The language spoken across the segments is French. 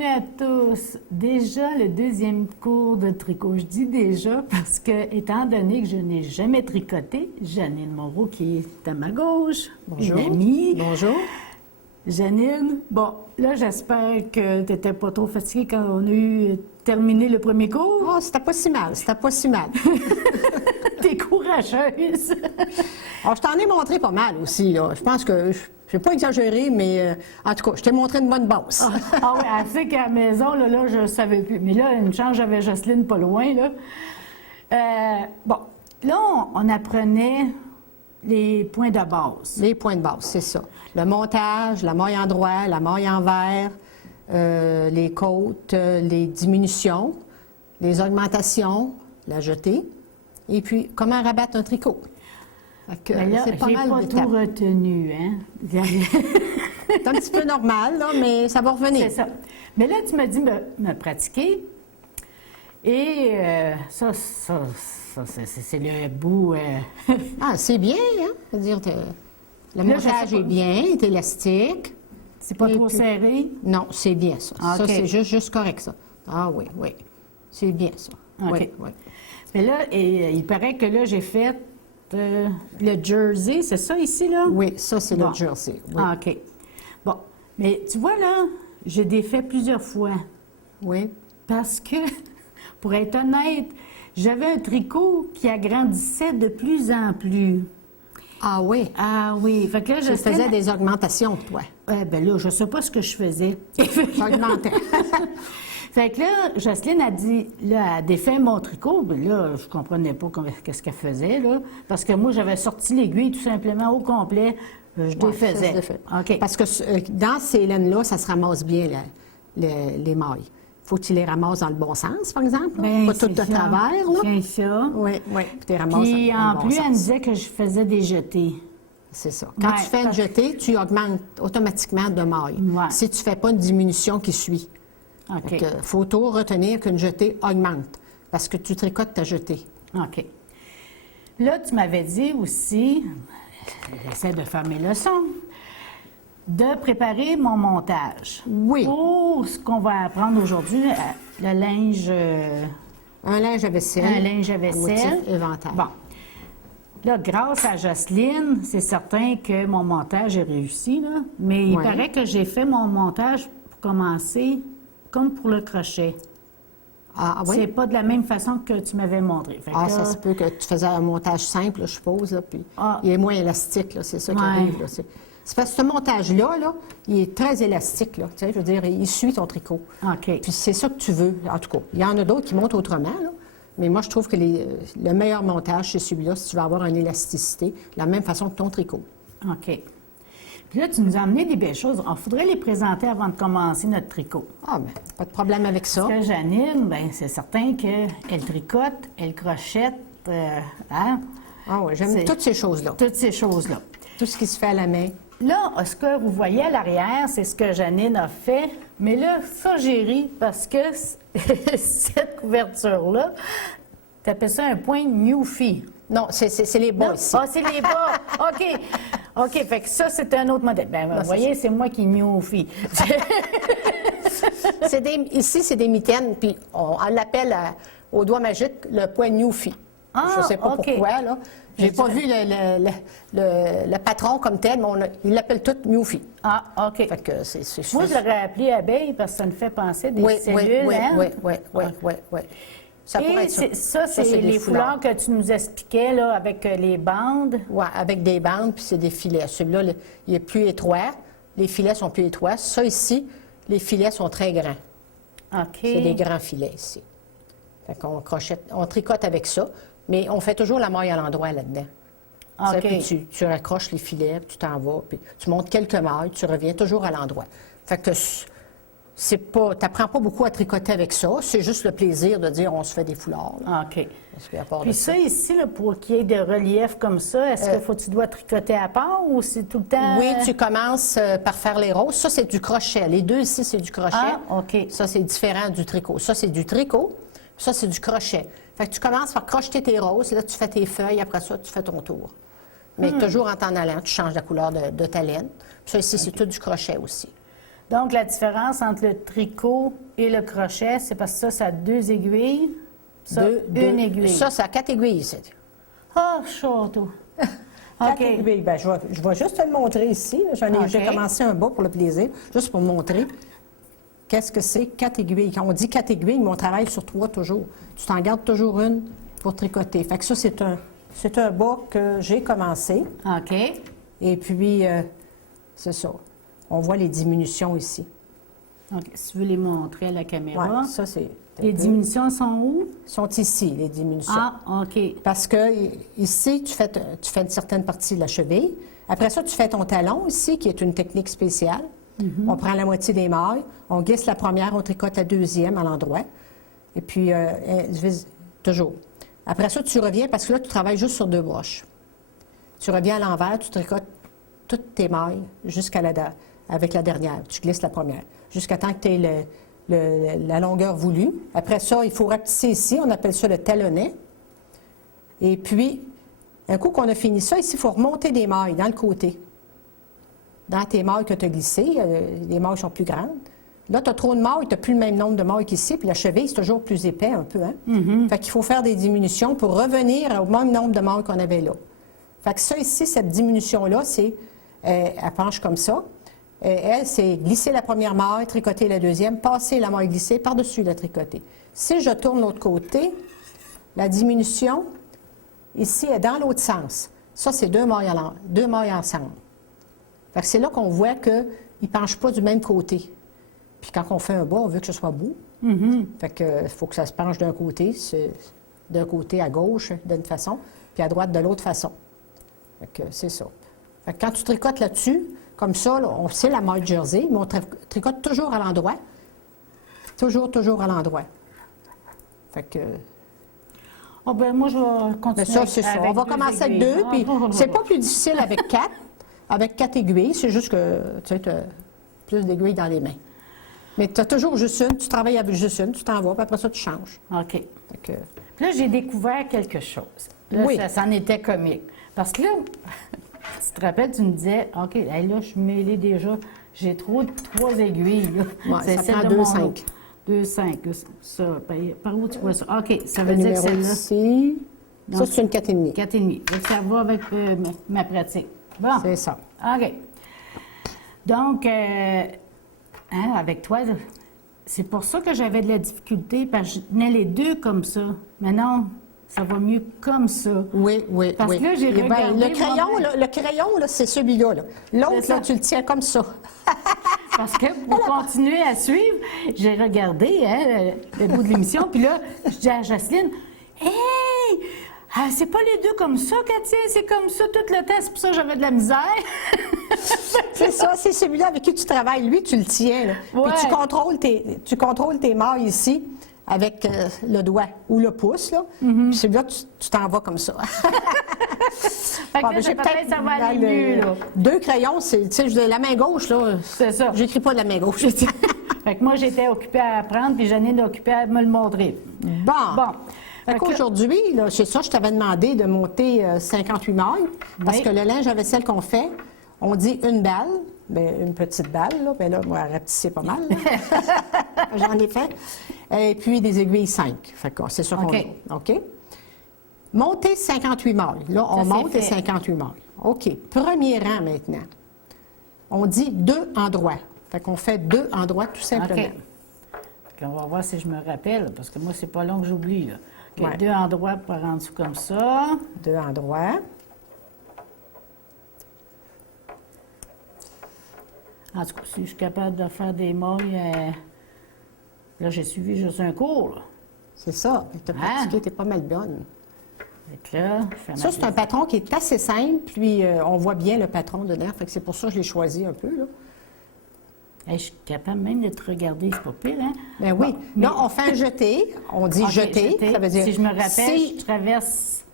Bienvenue à tous. Déjà le deuxième cours de tricot. Je dis déjà parce que, étant donné que je n'ai jamais tricoté, Janine Moreau qui est à ma gauche, Bonjour. une amie. Bonjour. Janine, bon, là j'espère que tu n'étais pas trop fatiguée quand on a eu terminé le premier cours. Oh, c'était pas si mal, c'était pas si mal. T'es courageuse. Alors, je t'en ai montré pas mal aussi, là. Je pense que je vais pas exagérer, mais en tout cas, je t'ai montré une bonne base. Ah oui, elle sait qu'à la maison, là, je ne savais plus. Mais là, une chance, j'avais Jocelyne pas loin, là. Bon, là, on apprenait les points de base. Les points de base, c'est ça. Le montage, la maille en droit, la maille envers, les côtes, les diminutions, les augmentations, la jetée, et puis comment rabattre un tricot. Mais là, c'est pas j'ai mal pas d'étapes. tout retenu, hein? C'est un petit peu normal, là, mais ça va revenir. C'est ça. Mais là, tu m'as dit me pratiquer. Et c'est le bout. Ah, c'est bien, hein? C'est-à-dire, le Là, je montage sais pas. est bien, est élastique. C'est pas Et trop puis- serré. Non, c'est bien ça. Ah, Ça, OK. c'est juste correct, ça. Ah oui, oui. C'est bien ça. OK. Oui, oui. Mais là, il paraît que là, j'ai fait le jersey, c'est ça ici, là? Oui, ça, c'est Bon. le jersey. Oui. Ah, OK. Bon. Mais tu vois, là, j'ai défait plusieurs fois. Oui. Parce que, pour être honnête, j'avais un tricot qui agrandissait de plus en plus. Ah oui. Ah oui. Fait que là, Tu faisais des augmentations, toi. Ben là, je sais pas ce que je faisais. J'augmentais. Fait que là, Jocelyne a dit, là, elle défait mon tricot. Ben là, je comprenais pas qu'est-ce qu'elle faisait, là. Parce que moi, j'avais sorti l'aiguille tout simplement au complet. Je Ouais, défaisais. ça se défait. OK. Parce que dans ces laines-là, ça se ramasse bien, les mailles. Faut que tu les ramasses dans le bon sens, par exemple. Ben, pas tout c'est de ça. travers, là. C'est ça. Oui, oui. Puis tu les ramasses Puis, dans en le bon plus, elle me sens. disait que je faisais des jetés. C'est ça. Quand Ouais, tu fais une parce- jetée, tu augmentes automatiquement de maille. Ouais. Si tu ne fais pas une diminution qui suit. OK. Il faut toujours retenir qu'une jetée augmente parce que tu tricotes ta jetée. OK. Là, tu m'avais dit aussi, j'essaie de faire mes leçons, de préparer mon montage. Oui. Pour ce qu'on va apprendre aujourd'hui, le linge, Un linge à vaisselle. un linge à vaisselle. Motif éventail. Bon. Là, grâce à Jocelyne, c'est certain que mon montage est réussi, là. Mais il Ouais. paraît que j'ai fait mon montage pour commencer comme pour le crochet. Ah C'est oui? pas de la même façon que tu m'avais montré. Fait Ah, que ça là, se peut que tu faisais un montage simple, là, je suppose, là, puis Ah. il est moins élastique, là, c'est ça qui Ouais. arrive. Là. C'est parce que ce montage-là, là, il est très élastique, là, tu sais, je veux dire, il suit ton tricot. OK. Puis c'est ça que tu veux, en tout cas. Il y en a d'autres qui montent autrement, là, mais moi, je trouve que le meilleur montage, c'est celui-là, si tu veux avoir une élasticité, de la même façon que ton tricot. OK. Puis là, tu nous as amené des belles choses. On faudrait les présenter avant de commencer notre tricot. Ah, bien, pas de problème avec ça. Parce que Janine, bien, c'est certain qu'elle tricote, elle crochette, hein? Ah oui, j'aime C'est- toutes ces choses-là. Toutes ces choses-là. Tout ce qui se fait à la main. Là, ce que vous voyez à l'arrière, c'est ce que Janine a fait. Mais là, ça, j'ai ri parce que cette couverture-là, tu appelles ça un point Newfie. Non, c'est les bas Non? ici. Ah, c'est les bas. OK. OK, fait que ça, c'est un autre modèle. Ben, vous voyez, c'est moi qui Newfie. Ici, c'est des mitaines, puis on l'appelle au doigt magique le point Newfie. Ah, Je ne sais pas OK. pourquoi, là. J'ai pas vu le patron comme tel, mais il l'appelle tout Newfie. Ah, OK. Fait que c'est Moi, je l'aurais appelé abeille parce que ça me fait penser à des cellules, oui, hein? oui. Ça pourrait Et être ça. ça, c'est des les foulards que tu nous expliquais, là, avec les bandes. Oui, avec des bandes, puis c'est des filets. Celui-là, il est plus étroit. Les filets sont plus étroits. Ça, ici, les filets sont très grands. OK. C'est des grands filets ici. Fait qu'on on tricote avec ça, mais on fait toujours la maille à l'endroit là-dedans. Tu sais, OK. puis tu raccroches les filets, puis tu t'en vas, puis tu montes quelques mailles, tu reviens toujours à l'endroit. Fait que c'est pas, t'apprends pas beaucoup à tricoter avec ça, c'est juste le plaisir de dire on se fait des foulards. Là. OK. Parce qu'à part Puis de ça, ici, là, pour qu'il y ait de relief comme ça, est-ce que tu dois tricoter à part ou c'est tout le temps... Oui, tu commences par faire les roses. Ça, c'est du crochet. Les deux ici, c'est du crochet. Ah, OK. Ça, c'est différent du tricot. Ça, c'est du tricot. Ça, c'est du crochet. Fait que tu commences par crocheter tes roses. Là, tu fais tes feuilles. Après ça, tu fais ton tour. Mais toujours en t'en allant. Tu changes la couleur de ta laine. Puis ça, ici, c'est tout du crochet aussi. Donc, la différence entre le tricot et le crochet, c'est parce que ça a 2 aiguilles. Ça, une aiguille. Ça a 4 aiguilles ici. Ah, château. 4 aiguilles. Ben, je vais juste te le montrer ici. J'ai commencé un bas pour le plaisir, juste pour montrer qu'est-ce que c'est 4 aiguilles. Quand on dit 4 aiguilles, mais on travaille sur 3 toujours. Tu t'en gardes toujours une pour tricoter. Fait que ça, c'est un bas que j'ai commencé. OK. Et puis, c'est ça. On voit les diminutions ici. OK. Si tu veux les montrer à la caméra. Oui, ça, c'est... Les diminutions sont où? Sont ici, les diminutions. Ah, OK. Parce que ici, tu fais une certaine partie de la cheville. Après ça, tu fais ton talon ici, qui est une technique spéciale. On prend la moitié des mailles, on glisse la première, on tricote la deuxième à l'endroit. Et puis, toujours. Après ça, tu reviens, parce que là, tu travailles juste sur 2 broches. Tu reviens à l'envers, tu tricotes toutes tes mailles avec la dernière. Tu glisses la première, jusqu'à temps que tu aies la longueur voulue. Après ça, il faut rapetisser ici, on appelle ça le talonnet. Et puis, un coup qu'on a fini ça, ici, il faut remonter des mailles dans le côté. Dans tes mailles que tu as glissées, les mailles sont plus grandes. Là, tu as trop de mailles, tu n'as plus le même nombre de mailles qu'ici, puis la cheville, c'est toujours plus épais un peu. Hein? Fait qu'il faut faire des diminutions pour revenir au même nombre de mailles qu'on avait là. Fait que ça ici, cette diminution-là, c'est, elle penche comme ça. Elle, c'est glisser la première maille, tricoter la deuxième, passer la maille glissée par-dessus la tricoter. Si je tourne l'autre côté, la diminution, ici, est dans l'autre sens. Ça, c'est 2 mailles ensemble. Fait que c'est là qu'on voit qu'ils ne penchent pas du même côté. Puis quand on fait un bas, on veut que ce soit beau. Fait que faut que ça se penche d'un côté à gauche d'une façon, puis à droite de l'autre façon. Fait que c'est ça. Fait que quand tu tricotes là-dessus, comme ça, là, on sait la maille jersey, mais on tricote toujours à l'endroit. Toujours à l'endroit. Fait que... Oh, ben moi, je vais continuer. Ça, c'est ça. On va commencer avec 2, puis c'est pas plus difficile avec 4. Avec 4 aiguilles, c'est juste que tu as plus d'aiguilles dans les mains. Mais tu as toujours juste une, tu travailles avec juste une, tu t'en vas, puis après ça, tu changes. OK. Que... Puis là, j'ai découvert quelque chose. Là, oui. Ça en était comique. Parce que là, tu te rappelles, tu me disais, OK, hey, là, je suis mêlée déjà, j'ai trop de 3 aiguilles. Là. Ouais, ça prend 2,5. 2,5. Ça, par où tu vois ça? OK, ça veut Le dire que numéro celle-là... ici, ça, c'est une 4,5. 4,5. Donc, ça va avec ma pratique. Bon. C'est ça. OK. Donc, avec toi, là, c'est pour ça que j'avais de la difficulté, parce que je tenais les 2 comme ça. Mais non, ça va mieux comme ça. Oui. Parce que là, j'ai regardé... le crayon, là, c'est celui-là. L'autre, là, tu le tiens comme ça. Parce que pour continuer à suivre, j'ai regardé le bout de l'émission, puis là, je dis à Jocelyne, « Hey! C'est pas les 2 comme ça qu'elle tient, c'est comme ça tout le temps. C'est pour ça que j'avais de la misère. » C'est ça, c'est celui-là avec qui tu travailles. Lui, tu le tiens. Là. Ouais. Puis tu contrôles tes mailles ici avec le doigt ou le pouce. Là. Puis celui-là, tu t'en vas comme ça. Fait que là, peut-être ça va aller mieux. Là. 2 crayons, c'est la main gauche. Là. C'est ça. J'écris pas de la main gauche. Fait que moi, j'étais occupée à apprendre, puis Janine est occupée à me le montrer. Bon. Fait qu'aujourd'hui, c'est ça, je t'avais demandé de monter 58 mailles, parce que le linge à vaisselle qu'on fait, on dit une balle, bien, une petite balle, là, bien là, moi, rapetissé pas mal. J'en ai fait. Et puis des aiguilles 5. Fait que c'est ça qu'on a. OK? Monter 58 mailles. Là, on monte les 58 mailles. OK. Premier rang maintenant. On dit 2 endroits. Fait qu'on fait 2 endroits tout simplement. OK. On va voir si je me rappelle, parce que moi, c'est pas long que j'oublie, là. Okay, ouais. 2 endroits par en dessous comme ça. 2 endroits. En tout cas, si je suis capable de faire des mailles, là, j'ai suivi juste un cours, là. C'est ça. Tu as pratiqué, tu es pas mal bonne. Là, ça, c'est un patron qui est assez simple, puis on voit bien le patron dedans. Fait que c'est pour ça que je l'ai choisi un peu, là. Hey, je suis capable même de te regarder, c'est pas pire, hein? Ben oui. Bon, là, on fait un jeté. On dit jeter. Ça veut dire... Si je me rappelle, je traverse...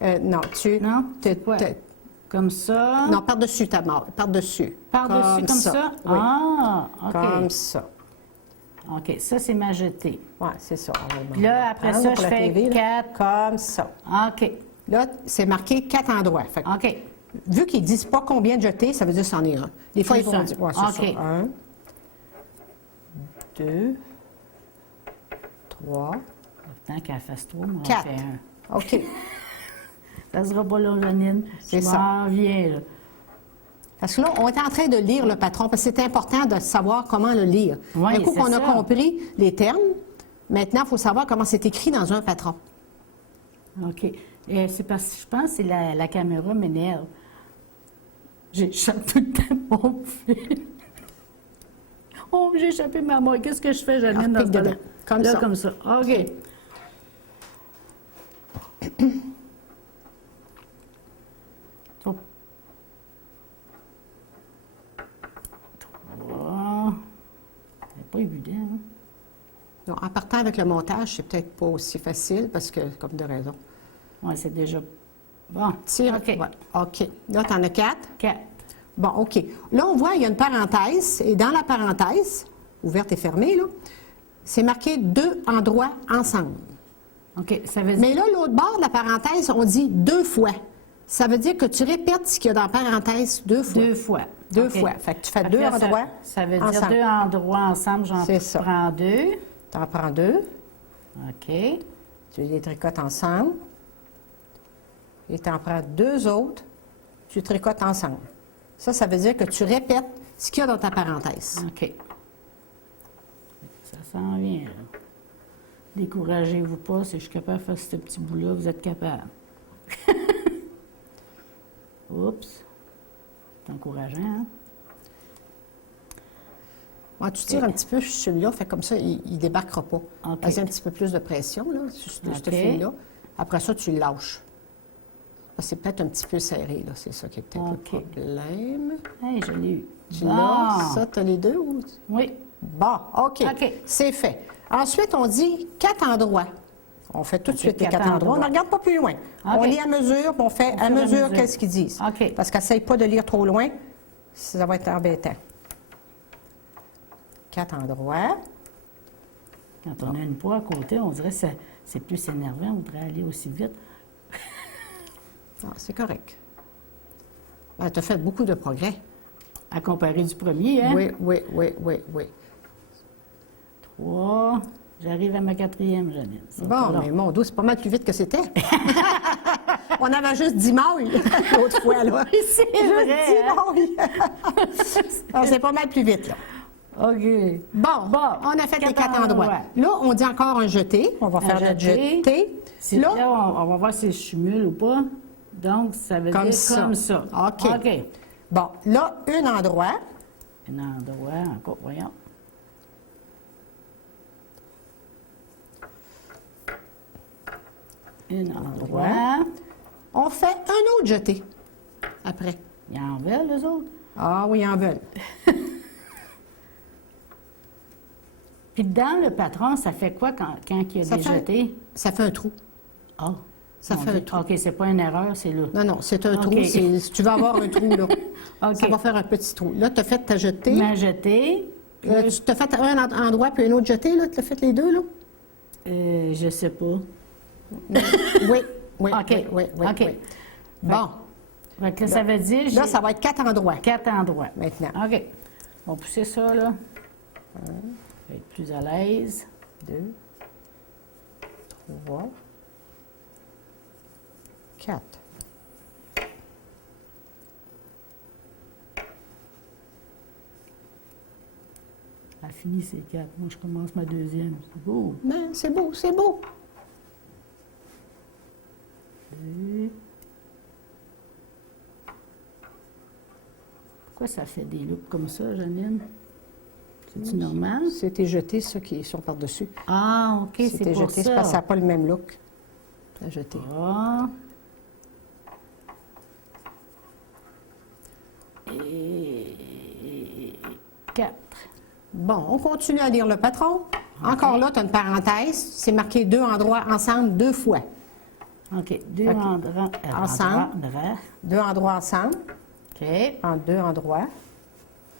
non, Non? Quoi? Comme ça? Non, par-dessus ta main. Par-dessus. Par-dessus, comme ça? Oui. Ah, OK. Comme ça. OK, ça, c'est ma jetée. Oui, c'est ça. Puis là, après ça, je fais 4. Comme ça. OK. Là, c'est marqué 4 endroits. Fait que, OK. vu qu'ils ne disent pas combien de jetés, ça veut dire que c'en est un. Des fois, ils vont dire, ouais, c'est ça. 1, 2, 3, Tant qu'elle fasse 3, moi, on 4. fait un. OK. Ça sera pas long, Janine. C'est Je ça. m'en viens, là. Parce que là, on est en train de lire le patron, parce que c'est important de savoir comment le lire. Oui, Un coup c'est qu'on a ça. compris les termes, maintenant, il faut savoir comment c'est écrit dans un patron. OK. C'est parce que je pense que c'est la caméra m'énerve. J'échappe tout le temps mon fil. Oh, j'ai échappé ma main. Qu'est-ce que je fais, Janine, Alors, dans pique ce temps-là? dedans. Comme Là, ça. comme ça. OK. Trois. C'est pas évident, hein? Non, en partant avec le montage, c'est peut-être pas aussi facile, parce que, comme de raison. Oui, c'est déjà... Bon, Tire. OK. Ouais. OK. Là, tu en as 4. 4. Bon, OK. Là, on voit, il y a une parenthèse, et dans la parenthèse, ouverte et fermée, là, c'est marqué 2 endroits ensemble. OK, ça veut dire... Mais là, l'autre bord de la parenthèse, on dit 2 fois. Ça veut dire que tu répètes ce qu'il y a dans la parenthèse 2 fois. 2 fois. 2 OK. fois. Fait que tu fais Fait 2 que là, endroits Ça veut dire ensemble. 2 endroits ensemble. J'en C'est ça. prends 2. Tu en prends 2, OK. tu les tricotes ensemble, et tu en prends 2 autres, tu tricotes ensemble. Ça veut dire que tu répètes ce qu'il y a dans ta parenthèse. OK. Ça s'en vient, là. Découragez-vous pas, si je suis capable de faire ce petit bout-là, vous êtes capable. Oups. C'est encourageant, hein? Moi, tu tires un petit peu sur celui-là, fait comme ça, il ne débarquera pas. OK. Vas-y un petit peu plus de pression, là, sur ce OK. fil-là. Après ça, tu le lâches. Parce que c'est peut-être un petit peu serré, là. C'est ça qui est peut-être OK. le problème. Hey, je l'ai eu. Tu Bon. l'as, ça, tu as les deux ou... Oui. Bon, OK. OK. C'est fait. Ensuite, on dit 4 endroits. On fait tout de OK, suite les 4 4 endroits. On ne regarde pas plus loin. OK. On lit à mesure, puis on fait On à fait à mesure mesure. qu'est-ce qu'ils disent. OK. Parce qu'essaye pas de lire trop loin, ça va être embêtant. 4 endroits. Quand on a une poids à côté, on dirait que c'est plus énervant, on voudrait aller aussi vite. Ah, c'est correct. Tu as fait beaucoup de progrès. À comparer du premier, hein? Oui. 3. J'arrive à ma 4e, Janine. Ça va Bon, pas long. mais mon dos, c'est pas mal plus vite que c'était. On avait juste 10 mailles l'autre fois, là. C'est vrai, hein? Juste 10 mailles. Alors, c'est pas mal plus vite, là. OK. Bon, Bon, on a fait les 4 4 endroits. endroits. Là, on dit encore un jeté. On va faire Un notre jeté. Là, Là, on va voir si je suis mule ou pas. Donc, ça veut Comme dire ça. comme ça. OK. OK. bon, là, un endroit. Un endroit, encore, voyons. Un endroit. On fait un autre jeté après. Ils en veulent, les autres. Ah oui, ils en veulent. Puis dans le patron, ça fait quoi quand il y a Ça des fait- jetés? Ça fait un trou. Ah. Ça Mon fait un Dieu. trou. OK, c'est pas une erreur, c'est là. Non, non, c'est un OK. trou. Si tu veux avoir un trou, là, OK. ça va faire un petit trou. Là, tu as fait ta jetée. Ma jetée, Tu as fait un endroit puis un autre jeté, là? Tu as fait les deux, là? je sais pas. Oui, oui, OK. oui. OK. Bon, Fait que ça veut dire... là, ça va être 4 endroits 4 endroits. maintenant. OK. On va pousser ça, là. Je vais être plus à l'aise. 2, 3, 4. Elle finit ses 4. Moi, je commence ma deuxième. C'est beau. Mais c'est beau, c'est beau. 2. Pourquoi ça fait des loops comme ça, Janine? C'est-tu normal? C'est tes jetés, ceux qui sont par-dessus. Ah, OK, C'est c'est tes pour jetés, c'est parce que ça ça. n'a pas le même look. La jetée. Ah. Et 4. Bon, on continue à lire le patron. Encore là, tu as une parenthèse. C'est marqué 2 endroits ensemble 2 fois. OK, 2 OK. endroits. Ensemble. 2 endroits ensemble. OK. En 2 endroits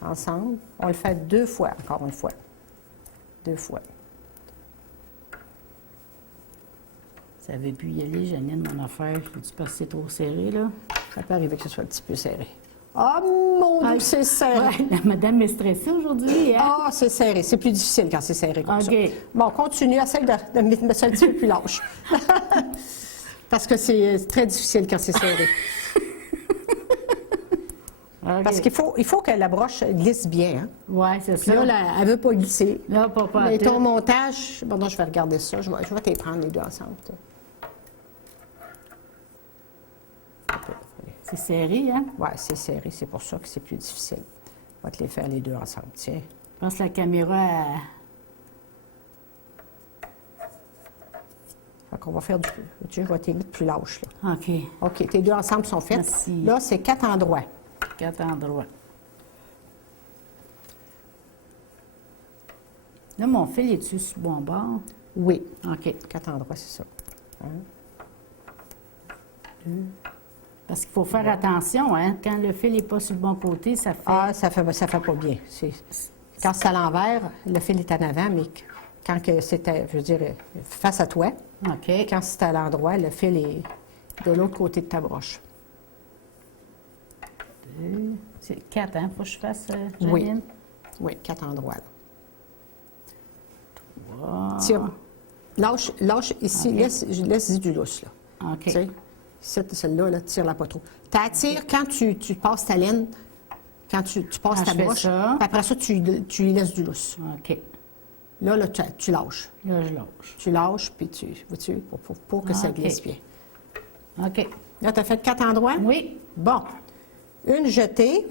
ensemble. On le fait 2 fois, encore une fois. 2 fois. Ça avait pu y aller, Janine, mon affaire. Je dis parce que c'est trop serré, là. Ça peut arriver que ce soit un petit peu serré. Oh, mon Dieu, c'est serré. Ouais, la madame est stressée aujourd'hui, hein? Ah, c'est serré. C'est plus difficile quand c'est serré comme ça. OK. Bon, continue. Essaye de mettre ça un petit peu plus lâche. Parce que c'est très difficile quand c'est serré. OK. Parce qu'il faut que la broche glisse bien. Hein? Oui, c'est Puis ça. là, elle ne veut pas glisser. Là, pas Mais tout. ton montage, bon, non, je vais regarder ça. Je vais te les prendre les deux ensemble. C'est serré, hein? Oui, c'est serré. C'est pour ça que c'est plus difficile. On va te les faire les deux ensemble. Tiens. Je pense que la caméra... Fait qu'on va faire du... Tu vois, tes plus lâches, là. OK. OK, tes deux ensemble sont faits. Merci. Là, c'est 4 endroits. 4 endroits. Là, mon fil est-tu sur le bon bord? Oui. OK. 4 endroits, c'est ça. Parce qu'il faut faire attention, hein? Quand le fil n'est pas sur le bon côté, ça fait... Ah, ça fait pas bien. Quand c'est à l'envers, le fil est en avant, mais quand que c'était, je veux dire, face à toi, OK. quand c'est à l'endroit, le fil est de l'autre côté de ta broche. C'est 4, hein? Faut que je fasse, Oui. Janine? Oui, 4 endroits. Là. Wow. Tire. Lâche ici, OK. laisse du lousse, là. OK. Tu sais, celle-là, là, tire-la pas trop. Tu attires quand tu passes ta laine, quand tu passes Quand ta je fais broche, ça. puis après ça, tu lui laisses du lousse. OK. Là, tu lâches. Là, je lâche. Tu lâches, puis vois-tu, pour que ça OK. glisse bien. OK. Là, tu as fait 4 endroits? Oui. Bon. Une jetée,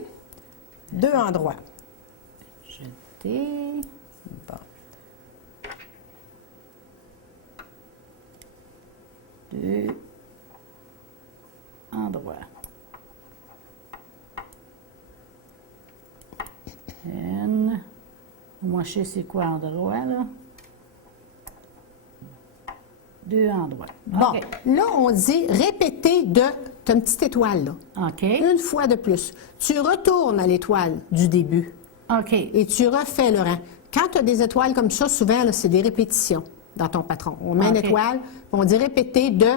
2 endroits. Jeter. Bon. 2 endroits. Une. Moi, je sais c'est quoi endroit, là. 2 endroits. Bon. OK. Là, on dit répéter de... Tu as une petite étoile, là. OK. Une fois de plus. Tu retournes à l'étoile du début OK. et tu refais le rang. Quand tu as des étoiles comme ça, souvent, là, c'est des répétitions dans ton patron. On met une OK. étoile, puis on dit répéter de...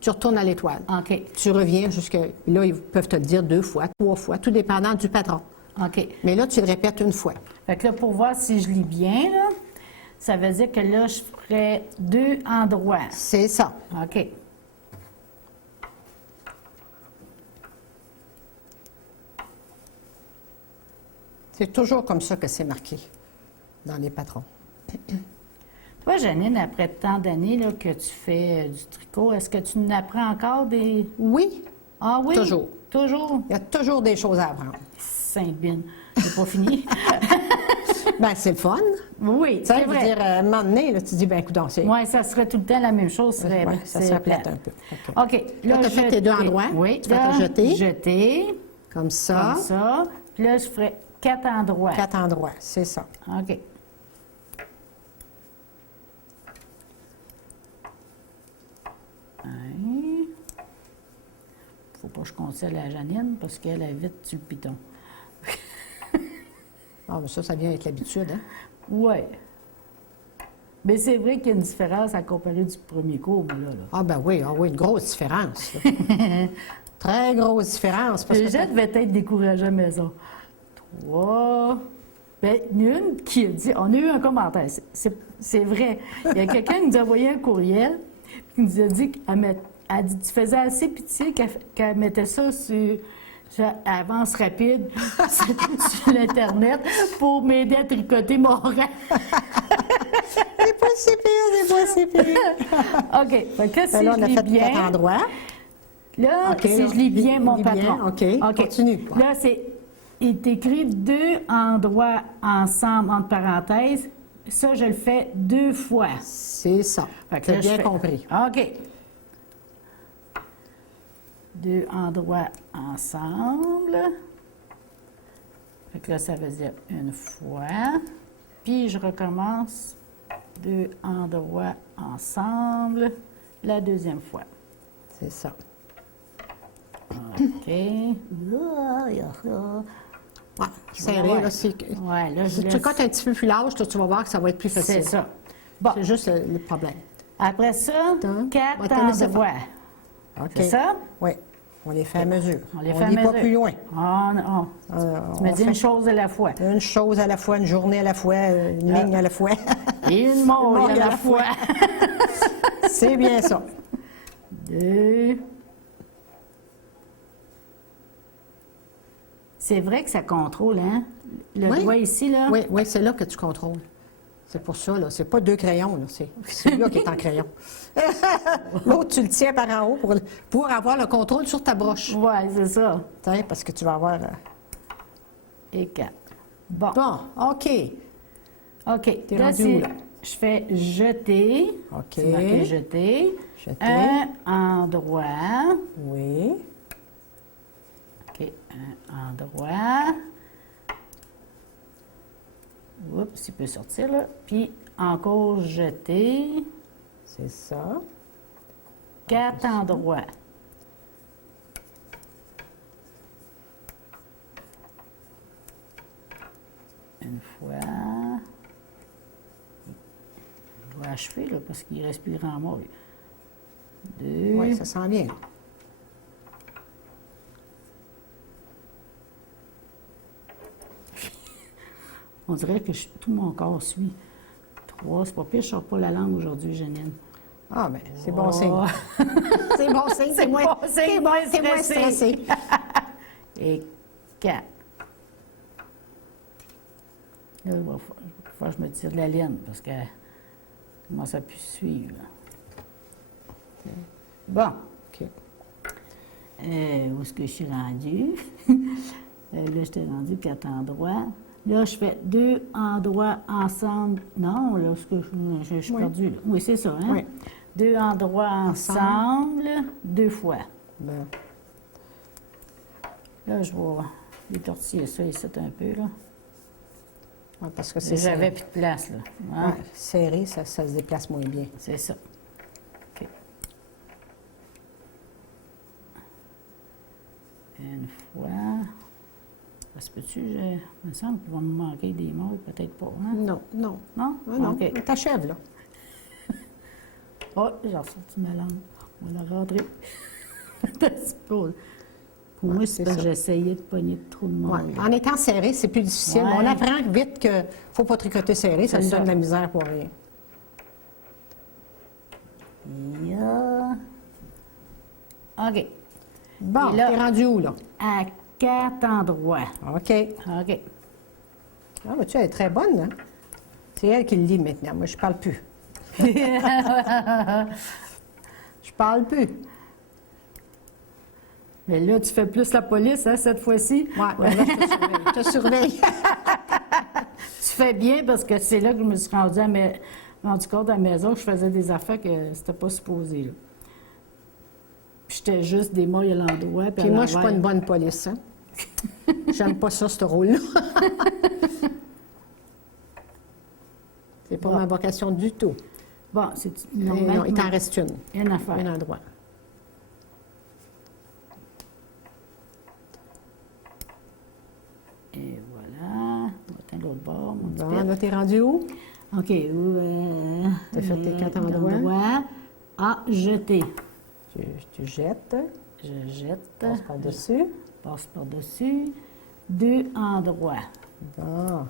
Tu retournes à l'étoile. OK. Tu reviens jusque... Là, ils peuvent te le dire 2 fois, 3 fois, tout dépendant du patron. OK. Mais là, tu le répètes une fois. Fait que là, pour voir si je lis bien, là, ça veut dire que là, je ferais 2 endroits. C'est ça. OK. C'est toujours comme ça que c'est marqué dans les patrons. Toi, Janine, après tant d'années là, que tu fais du tricot, est-ce que tu n'apprends encore des... Oui, Ah oui? Toujours. Toujours? il y a toujours des choses à apprendre. Sainte-Bine. C'est pas fini. Ben c'est le fun. Oui, Tu sais, c'est je veux vrai. dire, à un moment donné, là, tu dis, ben écoute, c'est... Oui, ça serait tout le temps la même chose. ça serait plate un peu. OK. Là, t'as fait tes 2 endroits. Oui. Tu vas te là, jeter. Jeter, Comme ça. comme ça. Puis là, je ferais 4 endroits. 4 endroits, c'est ça. OK. Faut pas que je conseille à Janine parce qu'elle a vite sur le piton. Ah, mais ça vient avec l'habitude, hein? Oui. Mais c'est vrai qu'il y a une différence à comparer du premier cours, moi, là. Ah, ben oui, une grosse différence. là. Très grosse différence. Parce que Je devais être découragée à la maison. 3. Ben, il y en a une qui a dit, on a eu un commentaire, c'est vrai. Il y a quelqu'un qui nous a envoyé un courriel, puis qui nous a dit elle dit, tu faisais assez pitié qu'elle mettait ça sur Avance rapide sur l'Internet pour m'aider à tricoter mon rang. c'est pas si pire, c'est pas si pire. OK. Fait que si Ben là, on je a lis fait bien... 4 endroits. Là, OK, si là, je lis bien mon lis bien, patron. OK, continue. Là, il est écrit 2 endroits ensemble, entre parenthèses. Ça, je le fais 2 fois. C'est ça. Fait que Tu as là, je bien fais- compris. OK. 2 endroits ensemble. Fait que là, ça veut dire une fois. Puis, je recommence 2 endroits ensemble la deuxième fois. C'est ça. OK. Ouais, serré, là, c'est... Ouais, là, je Si tu laisse- cotes un petit peu plus large, toi, tu vas voir que ça va être plus facile. C'est ça. Bon, C'est juste le problème. après ça, Attends. 4 On va te laisser endroits. OK. C'est ça? Oui. On les fait à mesure. On les fait à lit pas mesure. plus loin. Ah, non. Tu me on dis une fait chose à la fois. une chose à la fois, une journée à la fois, une ligne à la fois. Et une mort à la fois. C'est bien ça. 2. C'est vrai que ça contrôle, hein? Le Oui. doigt ici, là. Oui, oui, c'est là que tu contrôles. C'est pour ça, là. C'est pas 2 crayons, là. C'est celui-là qui est en crayon. L'autre, tu le tiens par en haut pour avoir le contrôle sur ta broche. Oui, c'est ça. Tiens, parce que tu vas avoir... Et 4. Bon. Bon, OK. OK. T'es Là, rendu où, là? je fais jeter. OK. C'est marqué jeter. Jeter. Un endroit. Oui. OK. Un endroit. Oups, il peut sortir, là. Puis, encore jeter. C'est ça. 4 endroits. Une fois. Je dois achever, là, parce qu'il reste plus grand mot. 2. Oui, ça sent bien. On dirait que tout mon corps suit. 3, c'est pas pire, je sors pas la langue aujourd'hui, Janine. Ah, bien, c'est bon signe. Oh. C'est bon signe. C'est moins- bon signe, t'es moins t'es moins stressé. stressé. Et 4. Là, il va falloir que je me tire de la laine parce que je commence à plus suivre. Bon. OK. Où est-ce que je suis rendue? Là, j'étais rendue 4 endroits. Là, je fais 2 endroits ensemble. Non, là, je suis Oui. perdue. Là. Oui, c'est ça, hein? Oui. 2 endroits ensemble, 2 fois. Bon. Là, je vais détortiller ça ici un peu, là. Ouais, parce que c'est J'avais serré. plus de place, là. Hein? Ouais, serré, ça se déplace moins bien. C'est ça. OK. Une fois. Ça se peut-tu? Il me semble qu'il va me manquer des mots, peut-être pas, hein? Non, non. Non? Ah, non, OK. t'achèves, là. Oh, j'ai ressorti ma langue. On va la rentrer. Pour moi, c'est c'est parce que ça. j'essayais de pogner trop de monde. Ouais. En étant serré, c'est plus difficile. Ouais. On apprend vite qu'il ne faut pas tricoter serré, ça C'est nous ça. donne de la misère pour rien. Yeah. OK. Bon, Et là- t'es rendu où, là? À 4 endroits. OK. OK. Ah, mais tu es très bonne, hein? C'est elle qui le lit maintenant. Moi, je parle plus. Je parle plus. Mais là, tu fais plus la police, hein, cette fois-ci. Ouais, là, je te surveille. Tu fais bien parce que c'est là que je me suis rendu compte à la maison que je faisais des affaires que c'était pas supposé. Là. Puis j'étais juste des mailles à l'endroit. Puis moi, je suis pas une bonne police, hein? J'aime pas ça, ce rôle-là. C'est pas Bon. ma vocation du tout. Bon, c'est Non, il t'en reste une. une affaire. Un endroit. Et voilà. On va atteindre l'autre bord, mon petit Bon, pet. là, t'es rendu où? OK. T'as fait tes 4 endroits. Ah, jeter. Tu jettes, Je jette. passe par-dessus. Passe par-dessus. 2 endroits. Bon.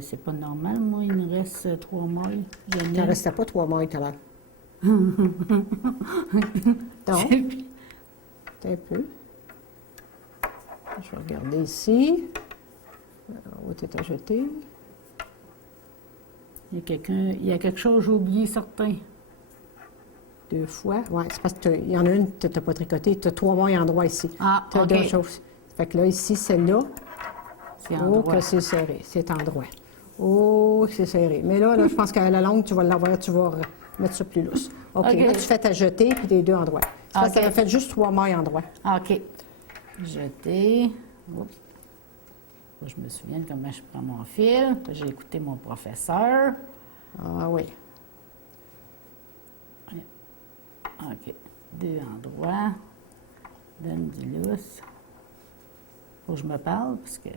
C'est pas normal, moi, il me reste 3 mailles. Il ne restait pas 3 mailles tout à l'heure. Donc, un peu. Je vais regarder ici. Où était à jeter? Il y a quelque chose, j'ai oublié certain. 2 fois. Oui, c'est parce qu'il y en a une que tu n'as pas tricoté. Tu as 3 mailles en droit ici. Ah, Tu as OK. 2 choses. Fait que là, ici, celle-là, C'est en oh, droit. que c'est serré. C'est en droit. Oh, c'est serré. Mais là, je pense qu'à la longue, tu vas l'avoir, tu vas mettre ça plus lousse. OK, OK. là, tu fais ta jetée, puis les 2 en droit. C'est parce OK. que tu avais fait juste 3 mailles en droit. OK. Jeter. Oups. Faut que je me souvienne comment je prends mon fil. J'ai écouté mon professeur. Ah oui. OK. 2 endroits. Donne du lousse. Faut que je me parle parce que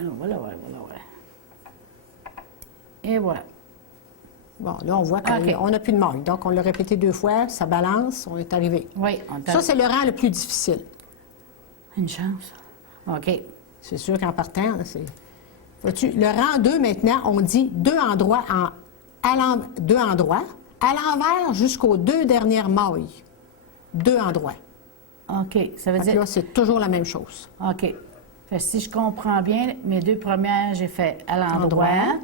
Alors, voilà, voilà, voilà, voilà. Et voilà. Bon, là, on voit qu'on OK. n'a plus de maille. Donc, on l'a répété 2 fois, ça balance, on est arrivé. Oui, on Ça, c'est le rang le plus difficile. une chance. OK. C'est sûr qu'en partant, c'est... Vois-tu, le rang 2, maintenant, on dit 2 endroits deux endroits, à l'envers jusqu'aux 2 dernières mailles. 2 endroits. OK. Ça veut Fait que dire... là, c'est toujours la même chose. OK. Fait que si je comprends bien, mes 2 premières, j'ai fait à l'endroit. Endroit.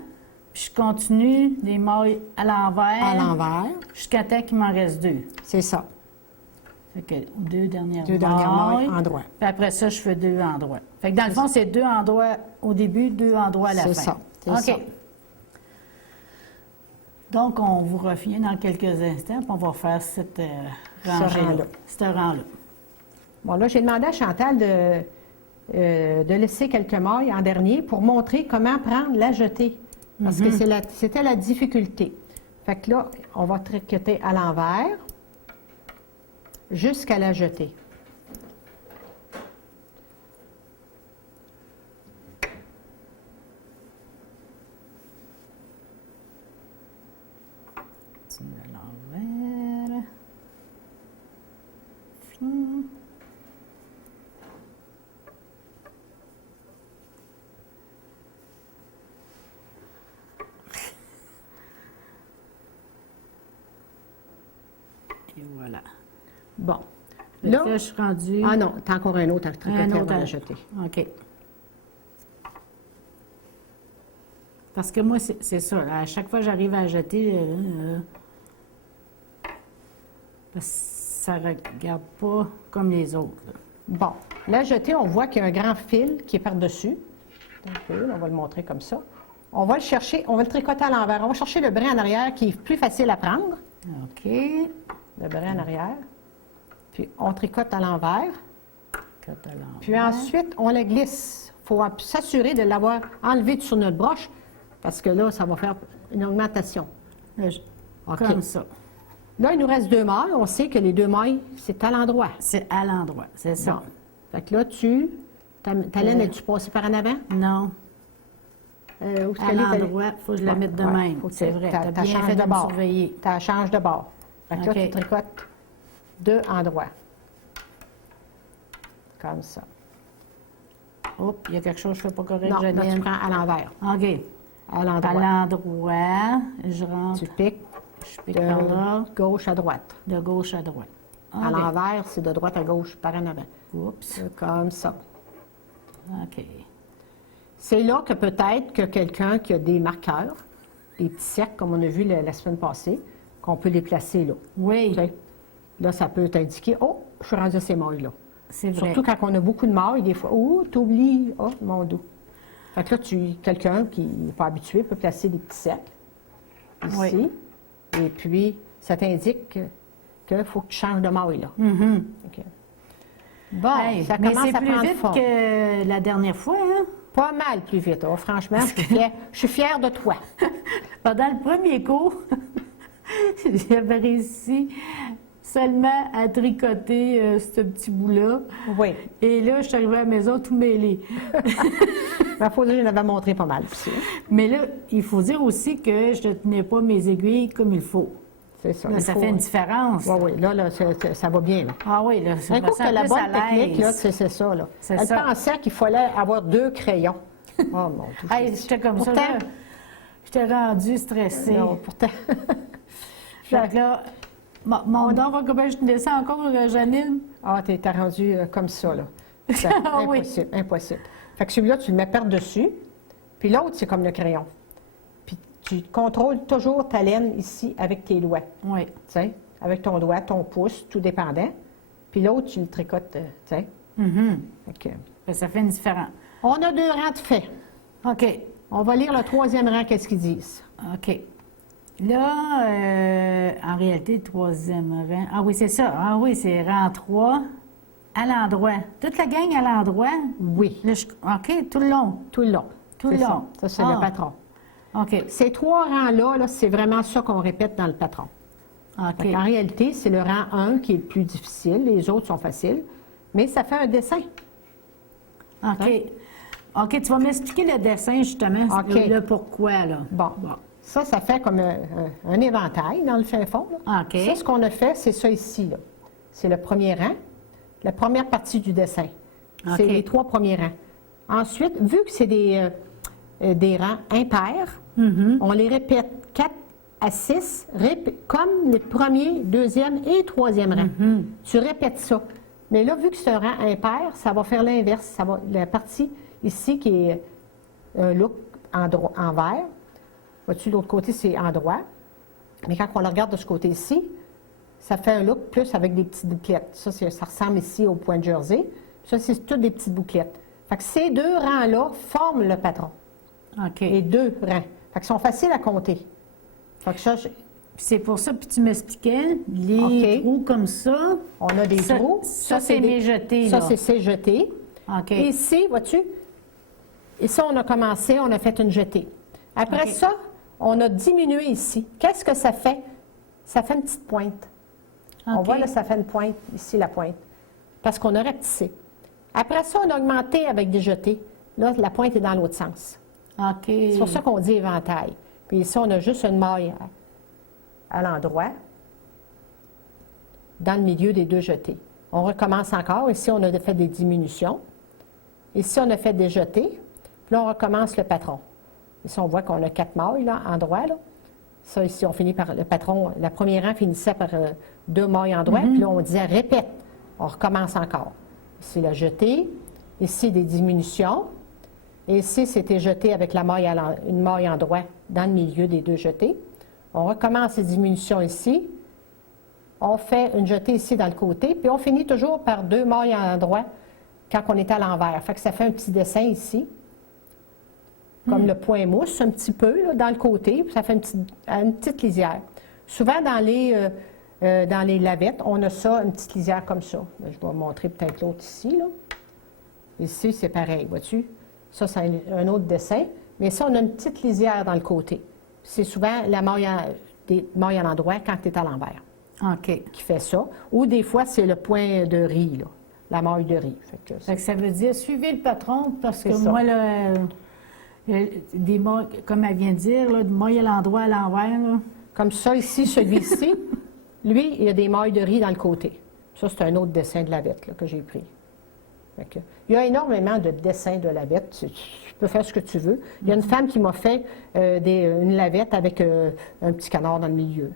Puis je continue les mailles à l'envers. À l'envers, Jusqu'à temps qu'il m'en reste 2. c'est ça. Fait que 2 dernières 2 dernières mailles endroits. Puis après ça, je fais 2 endroits. Fait que dans le fond, c'est 2 endroits au début, 2 endroits à la fin. C'est ça. C'est OK. ça. Donc, on vous revient dans quelques instants, puis on va faire cette rangée-là. rang-là. Ce rang-là. Bon, là, j'ai demandé à Chantal de laisser quelques mailles en dernier pour montrer comment prendre la jetée. Parce que c'était la difficulté. Fait que là, on va tricoter à l'envers jusqu'à la jetée. Continue à l'envers. Et voilà. Bon. Fait que Là, là, je suis rendue... ah non, t'as encore un autre à tricoter Un avant autre de à- la jeter. OK. Parce que moi, c'est ça. À chaque fois que j'arrive à jeter, parce que ça ne regarde pas comme les autres. Là. Bon, la jetée, on voit qu'il y a un grand fil qui est par-dessus. Un peu, on va le montrer comme ça. On va le chercher, on va le tricoter à l'envers. On va chercher le brin en arrière qui est plus facile à prendre. OK. Le brin en arrière. Puis on tricote à l'envers. Tricote à l'envers. Puis ensuite, on la glisse. Il faut s'assurer de l'avoir enlevé sur notre broche parce que là, ça va faire une augmentation. Là, OK. Comme ça. Là, il nous reste 2 mailles. On sait que les 2 mailles, c'est à l'endroit. C'est à l'endroit, c'est ça. Bon. Fait que là, ta laine, es-tu passée par en avant? Non, Où est-ce à qu'elle est, ta laine? l'endroit, il faut que je la Ouais, mette de ouais. même. Faut que C'est vrai, t'as bien changes fait de me bord. surveiller. Tu changes de bord. Fait que là, OK. tu tricotes 2 endroits. Comme ça. Oups, il y a quelque chose que je ne fais pas correct, Non, là, tu Janine. prends à l'envers. OK. À À l'endroit. l'endroit, je rentre, Tu piques je pique par là, de gauche à droite. de gauche à droite. À OK. l'envers, c'est de droite à gauche, par en avant. Oups, Comme ça. OK. C'est là que peut-être que quelqu'un qui a des marqueurs, des petits cercles, comme on a vu la semaine passée, qu'on peut les placer là. Oui, Tu sais, là, ça peut t'indiquer, oh, je suis rendu à ces mailles-là. c'est vrai. Surtout quand on a beaucoup de mailles, des fois, oh, t'oublies, oh, mon dos. Fait que là, quelqu'un qui n'est pas habitué peut placer des petits cercles ici. Oui. Et puis, ça t'indique qu'il faut que tu changes de maille, là. Mhm. OK. Bon, Hey, ça mais commence c'est à plus prendre vite forme. que la dernière fois, hein? Pas mal plus vite. Oh, franchement, je suis fière de toi. Pendant le premier cours, j'avais réussi seulement à tricoter ce petit bout-là. Oui. Et là, je suis arrivée à la maison tout mêlée. Il faut dire que je l'avais montré pas mal aussi. Mais là, il faut dire aussi que je ne tenais pas mes aiguilles comme il faut. C'est ça. Là, il ça faut- fait une différence. Oui, oui. Là, ça va bien. Là. Ah oui, là, je Un me coup sens que la plus bonne à technique, là, l'aise. c'est ça. Là. C'est Elle ça. pensait qu'il fallait avoir 2 crayons. Oh mon Dieu. Hey, j'étais comme ça, Pourtant- là. J'étais rendue stressée. Non, pourtant. Fait que là, mon don va combien je te descends encore, Janine? Ah, t'es rendu comme ça, là. C'est Ah oui. impossible, impossible. Fait que celui-là, tu le mets par-dessus. Puis l'autre, c'est comme le crayon. Puis tu contrôles toujours ta laine ici avec tes doigts. Oui. Tu sais, avec ton doigt, ton pouce, tout dépendant. Puis l'autre, tu le tricotes, tu sais. Mhm. Fait que- Fait que ça fait une différence. On a 2 rangs de fait. OK. On va lire le 3e rang, qu'est-ce qu'ils disent. OK. Là, en réalité, le 3e rang. Ah oui, c'est ça. Ah oui, c'est rang 3 à l'endroit. Toute la gang à l'endroit. Oui, Là, OK, tout le long. tout le long. Tout le C'est ça. long. Ça, c'est Ah. le patron. OK. Ces 3 rangs-là, là, c'est vraiment ça qu'on répète dans le patron. OK. En réalité, c'est le rang 1 qui est le plus difficile. Les autres sont faciles. Mais ça fait un dessin. OK. OK, tu vas m'expliquer le dessin, justement, OK. le pourquoi, là. Bon, ça fait comme un éventail dans le fin fond. Là. OK. Ça, ce qu'on a fait, c'est ça ici. Là. C'est le premier rang, la première partie du dessin. C'est OK. les 3 premiers rangs. Ensuite, vu que c'est des rangs impairs, on les répète 4 à 6, comme les premiers, deuxième et troisième rangs. Tu répètes ça. Mais là, vu que c'est un rang impair, ça va faire l'inverse. Ça va, la partie ici qui est un look en vert, vois-tu, de l'autre côté, c'est en droit. Mais quand on le regarde de ce côté-ci, ça fait un look plus avec des petites bouclettes. Ça ressemble ici au point de jersey. Ça, c'est toutes des petites bouclettes. Fait que ces 2 rangs-là forment le patron. OK. Et 2 rangs. Fait qu'ils sont faciles à compter. Fait que ça, Puis c'est pour ça, puis tu m'expliquais, les OK. trous comme ça. on a des Ça- trous. ça, c'est mes jetés, Ça, là. c'est ces jetés. OK. Et ici, vois-tu, ici, on a commencé, on a fait une jetée. Après OK. ça, on a diminué ici. Qu'est-ce que ça fait? Ça fait une petite pointe. On OK. voit là, ça fait une pointe, ici, la pointe. Parce qu'on a rapetissé. Après ça, on a augmenté avec des jetés. Là, la pointe est dans l'autre sens. OK. C'est pour ça qu'on dit éventail. Puis ici, on a juste une maille à l'endroit, dans le milieu des 2 jetés. On recommence encore. Ici, on a fait des diminutions. Ici, on a fait des jetés. Puis là, on recommence le patron. Ici, on voit qu'on a 4 mailles, là, en droit. Là. Ça, ici, on finit par le patron. La première rang finissait par 2 mailles en droit. Puis là, on disait répète. On recommence encore. Ici, le jeté. Ici, des diminutions. Et ici, c'était jeté avec une maille en droit dans le milieu des 2 jetés. On recommence les diminutions ici. On fait une jetée ici dans le côté. Puis on finit toujours par 2 mailles en droit quand on est à l'envers. Fait que ça fait un petit dessin ici. Comme le point mousse, un petit peu, là, dans le côté. Puis ça fait une petite lisière. Souvent, dans les lavettes, on a ça, une petite lisière comme ça. Là, je vais montrer peut-être l'autre ici. Là. Ici, c'est pareil, vois-tu? Ça, c'est un autre dessin. Mais ça, on a une petite lisière dans le côté. C'est souvent la maille à l'endroit quand tu es à l'envers OK. qui fait ça. Ou des fois, c'est le point de riz, là, la maille de riz. Fait que ça veut dire, suivez le patron, parce que C'est ça. moi, là, des mailles, comme elle vient de dire, là, de mailles à l'endroit, à l'envers, là. Comme ça, ici, celui-ci, lui, il y a des mailles de riz dans le côté. Ça, c'est un autre dessin de lavette là, que j'ai pris. Fait que, il y a énormément de dessins de lavette. Tu peux faire ce que tu veux. Il y a une femme qui m'a fait une lavette avec un petit canard dans le milieu.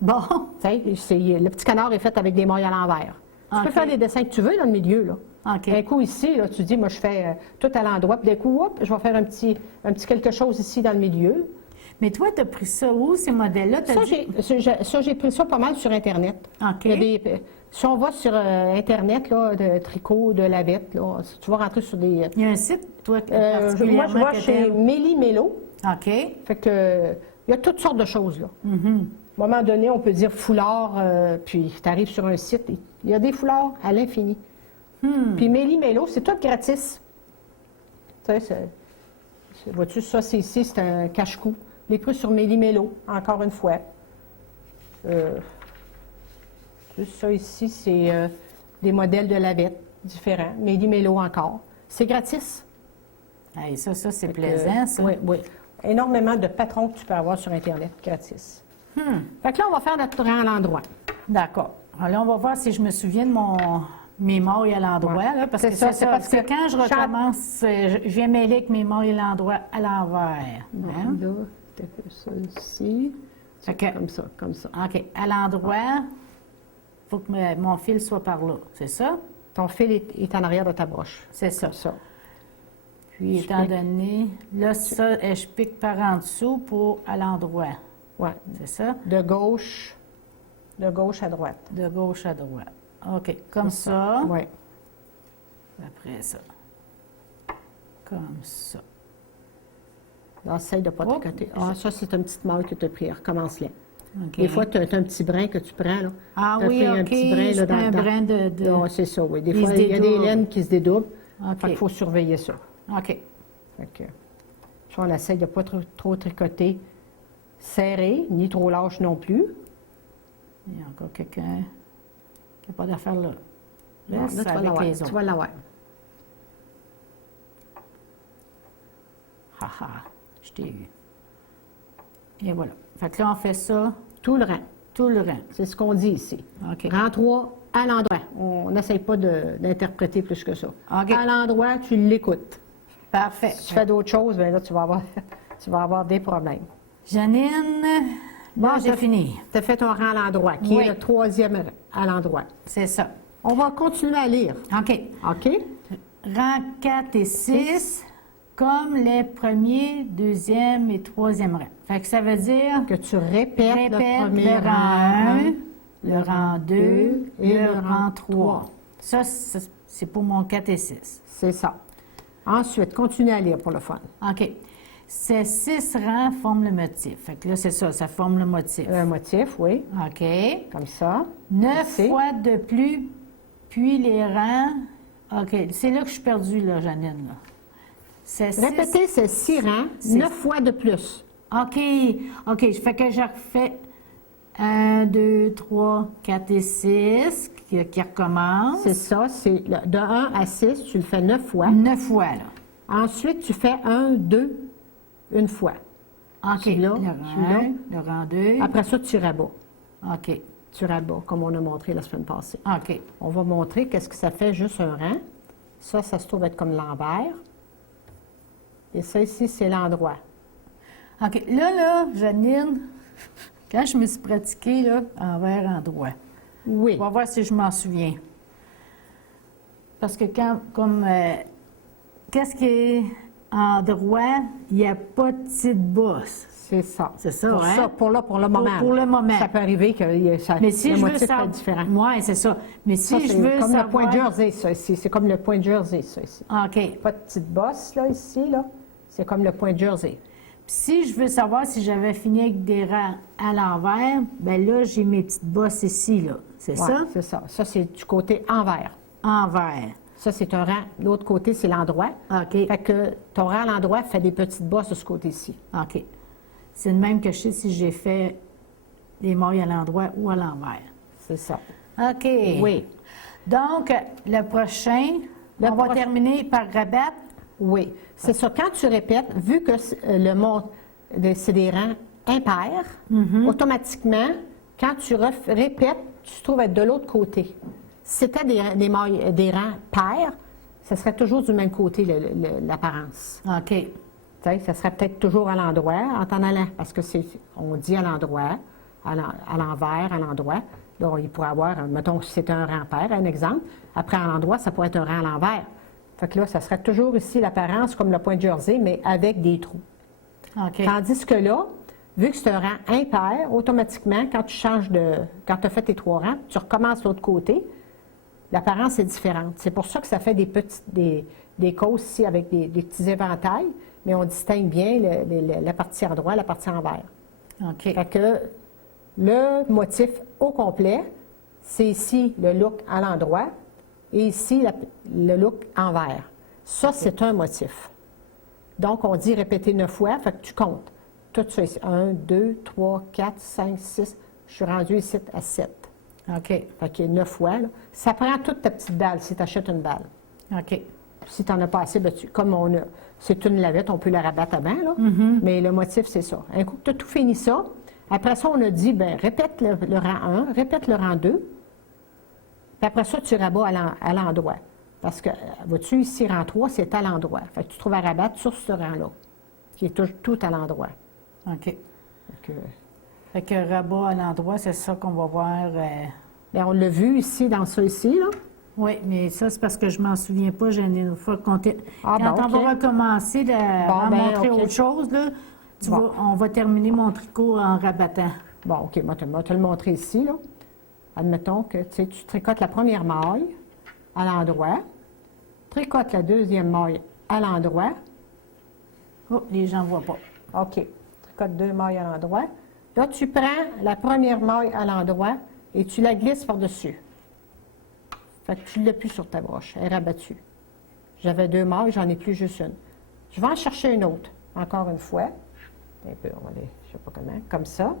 Bon. Tu sais, le petit canard est fait avec des mailles à l'envers. Tu peux OK. faire les dessins que tu veux dans le milieu, là. OK. D'un coup, ici, là, tu dis, moi, je fais tout à l'endroit, puis d'un coup, hop, je vais faire un petit quelque chose ici dans le milieu. Mais toi, tu as pris ça où, ces modèles-là? T'as Ça, dit- j'ai pris ça pas mal sur Internet. OK. Il y a si on va sur Internet, là, de tricot, de lavette, là, tu vas rentrer sur des... Il y a un site, toi, moi, je vois que chez t'aimes. Mélie Mélo. OK. Fait que, il y a toutes sortes de choses, là. À un moment donné, on peut dire foulard, puis tu arrives sur un site, il y a des foulards à l'infini. Puis Mélie Mélo, c'est tout gratis. Tu sais, vois-tu, ça, c'est ici, c'est un cache-cou. Les prix sur Mélie Mélo, encore une fois. Ça ici, c'est des modèles de lavette différents. Mélie Mélo encore. C'est gratis. Hey, ça, c'est plaisant, ça. Oui, oui. Énormément de patrons que tu peux avoir sur Internet, gratis. Fait que là, on va faire notre rang à l'endroit. D'accord. Alors, on va voir si je me souviens de mes mailles à l'endroit, Ouais. là, parce C'est que ça, c'est c'est ça. parce Parce que que quand je chaque- recommence, je viens mêler avec mes mailles à l'endroit à l'envers. Hein? Là, tu as fait ça ici. Fait que- Comme ça, comme ça. OK. À l'endroit, il faut que mon fil soit par là. C'est ça? Ton fil est en arrière de ta broche. C'est ça. Comme ça. Puis, Je étant pique. donné, là, ça, je pique par en dessous pour à l'endroit. Ouais. C'est ça? De gauche à droite. De gauche à droite. OK. Comme ça. Oui. Après ça. Comme ça. Là, essaye de ne pas Oh, tricoter. Ah, ça, c'est une petite maille que tu as pris. Recommence-la. OK. Des fois, tu as un petit brin que tu prends. Là. Ah T'as oui, pris OK. un petit brin, là, Je prends un dans- brin de... Non, c'est ça, oui. Des Il fois, se il y a des dédouble. laines qui se dédoublent. OK. Fait qu'il faut surveiller ça. OK. Fait que, ça, on essaye de ne pas trop tricoter serré, ni trop lâche non plus. Il y a encore quelqu'un qui n'a pas d'affaire là. Bon, Laisse là, tu vas avec l'avoir. les Tu autres. vas l'avoir. ha, ha. Je t'ai eu. Et voilà. Fait que là, on fait ça, Tout le rang. tout le rang. C'est ce qu'on dit ici. OK. Rang 3, à l'endroit. On n'essaye pas d'interpréter plus que ça. OK. À l'endroit, tu l'écoutes. Parfait. Si tu fais d'autres choses, bien là, tu vas avoir, tu vas avoir des problèmes. Janine, Bon, là, j'ai fini. Tu as fait ton rang à l'endroit, qui Oui. est le 3e à l'endroit. C'est ça. On va continuer à lire. OK. OK? Rang 4 et 6, comme les premiers, deuxième et troisième rangs. Fait que ça veut dire Que tu répètes, le répète premier le rang 1, le rang 2 et et le rang 3. Ça, c'est pour mon 4 et 6. C'est ça. Ensuite, continue à lire pour le fun. OK. Ces 6 rangs forment le motif. Fait que là, c'est ça, ça forme le motif. Un motif, oui, OK. comme ça. 9 Ici. fois de plus, puis les rangs... OK, c'est là que je suis perdue, là, Janine. Là. C'est Répétez ces 6 rangs, 9 fois de plus. OK, OK, je fais que je refais 1, 2, 3, 4 et 6 qui recommence. C'est ça, c'est de 1 à 6, tu le fais 9 fois. 9 fois, là. Ensuite, tu fais 1, 2, une fois. OK, Celui-là, le rang celui-là. 1, le rang 2. Après ça, tu rabats. OK, Tu rabats, comme on a montré la semaine passée. OK. On va montrer qu'est-ce que ça fait juste un rang. Ça se trouve être comme l'envers. Et ça ici, c'est l'endroit. OK, là, Janine, quand je me suis pratiquée, là, envers, endroit, Oui. on va voir si je m'en souviens. Parce que qu'est-ce qui est endroit, il n'y a pas de petite bosse. C'est ça. C'est ça, pour hein? ça, pour le moment. Pour le moment. Ça peut arriver que Mais si le je veux motif savoir... est différent. Oui, c'est ça. Mais si Ça, je c'est veux comme savoir... le point Jersey, ça, ici. C'est comme le point Jersey, ça, ici. OK. Pas de petite bosse, là, ici, là. C'est comme le point Jersey. Puis si je veux savoir si j'avais fini avec des rangs à l'envers, ben là, j'ai mes petites bosses ici, là. C'est Ouais, ça? c'est ça. Ça, c'est du côté envers. Envers. Ça, c'est un rang. L'autre côté, c'est l'endroit. OK. Fait que ton rang à l'endroit fait des petites bosses de ce côté-ci. OK. C'est le même que je sais si j'ai fait des mailles à l'endroit ou à l'envers. C'est ça. OK. Oui. Donc, le prochain, on va terminer par rabattre. Oui. C'est ça. Quand tu répètes, vu que c'est des rangs impairs, automatiquement, quand tu répètes, tu te trouves être de l'autre côté. Si c'était des rangs pairs, ça serait toujours du même côté, l'apparence. OK. Tu sais, ça serait peut-être toujours à l'endroit en t'en allant, parce que on dit à l'endroit, à l'envers, à l'endroit. Là, il pourrait avoir, mettons, si c'était un rang pair, un exemple. Après, à l'endroit, ça pourrait être un rang à l'envers. Fait que là, ça serait toujours ici l'apparence comme le point de Jersey, mais avec des trous. OK. Tandis que là, vu que c'est un rang impair, automatiquement, quand tu quand tu as fait tes 3 rangs, tu recommences de l'autre côté, l'apparence est différente. C'est pour ça que ça fait des causes ici avec des petits éventails, mais on distingue bien la partie endroit et la partie envers. OK. Fait que le motif au complet, c'est ici le look à l'endroit et ici le look envers. Ça, c'est un motif. Donc, on dit répéter 9 fois, fait que tu comptes. Tout ça ici. 1, 2, 3, 4, 5, 6. Je suis rendue ici à 7. OK. Fait qu'il y a 9 fois. Là. Ça prend toute ta petite balle si tu achètes une balle. OK. Si tu n'en as pas assez, ben c'est une lavette, on peut la rabattre avant, là. Mais le motif, c'est ça. Un coup que tu as tout fini ça, après ça, on a dit, ben répète le rang 1, répète le rang 2, puis après ça, tu rabats à l'endroit. Parce que, vois-tu, ici, rang 3, c'est à l'endroit. Fait que tu trouves à rabattre sur ce rang-là, qui est tout à l'endroit. OK. Fait que rabat à l'endroit, c'est ça qu'on va voir. Bien, on l'a vu ici, dans ça ici, là. Oui, mais ça, c'est parce que je m'en souviens pas, Janine. Une fois quand Ah, quand bon, on va OK. recommencer à ben, montrer OK. autre chose, là, Bon. on va terminer mon tricot en rabattant. Bon, OK, moi, je vais te le montrer ici, là. Admettons que tu tricotes la première maille à l'endroit, tricotes la deuxième maille à l'endroit. Oh, les gens ne voient pas. OK. Tricote 2 mailles à l'endroit. Là, tu prends la première maille à l'endroit et tu la glisses par-dessus. Fait que tu ne l'as plus sur ta broche. Elle est rabattue. J'avais 2 mailles, j'en ai plus juste une. Je vais en chercher une autre, encore une fois. Un peu, on va aller, je ne sais pas comment, comme ça.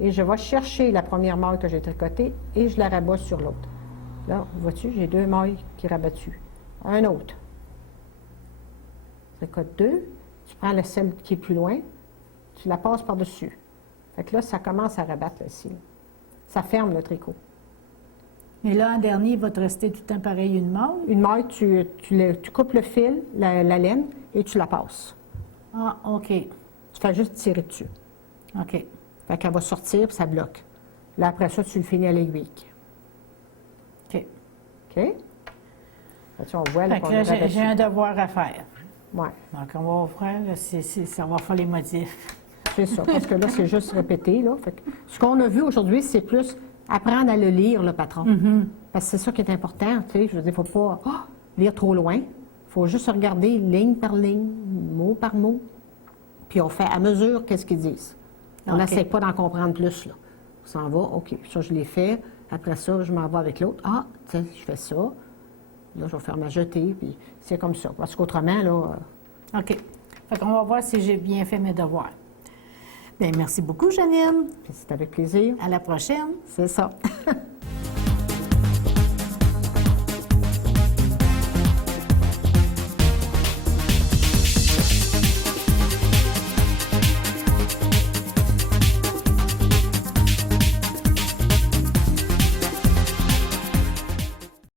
Et je vais chercher la première maille que j'ai tricotée et je la rabats sur l'autre. Là, vois-tu, j'ai 2 mailles qui rabattues. Un autre. tricotes 2, tu prends celle qui est plus loin, tu la passes par-dessus. Fait que là, ça commence à rabattre là, ici. Là. Ça ferme le tricot. Et là, en dernier, il va te rester tout le temps pareil une maille. Une maille, tu coupes le fil, la laine, et tu la passes. Ah, OK. Tu fais juste tirer dessus. OK. Fait qu'elle va sortir, puis ça bloque. Là, après ça, tu le finis à l'aiguille. OK. OK? Là, on voit là, Fait qu'on que là, est rabattu. j'ai un devoir à faire. Ouais, Donc, on va faire, là, ça va faire les motifs. c'est ça. Parce que là, c'est juste répété. Là. Fait que ce qu'on a vu aujourd'hui, c'est plus apprendre à le lire, le patron. Parce que c'est ça qui est important. Tu sais, je veux dire, il ne faut pas lire trop loin. Il faut juste regarder ligne par ligne, mot par mot. Puis on fait à mesure qu'est-ce qu'ils disent. On OK. n'essaie pas d'en comprendre plus. Là. On s'en va, OK, ça, je l'ai fait. Après ça, je m'en vais avec l'autre. Ah, tu sais, je fais ça. Là, je vais faire ma jetée, puis c'est comme ça. Parce qu'autrement, là... OK. Fait qu'on va voir si j'ai bien fait mes devoirs. Bien, merci beaucoup, Janine. c'est avec plaisir. À la prochaine. C'est ça.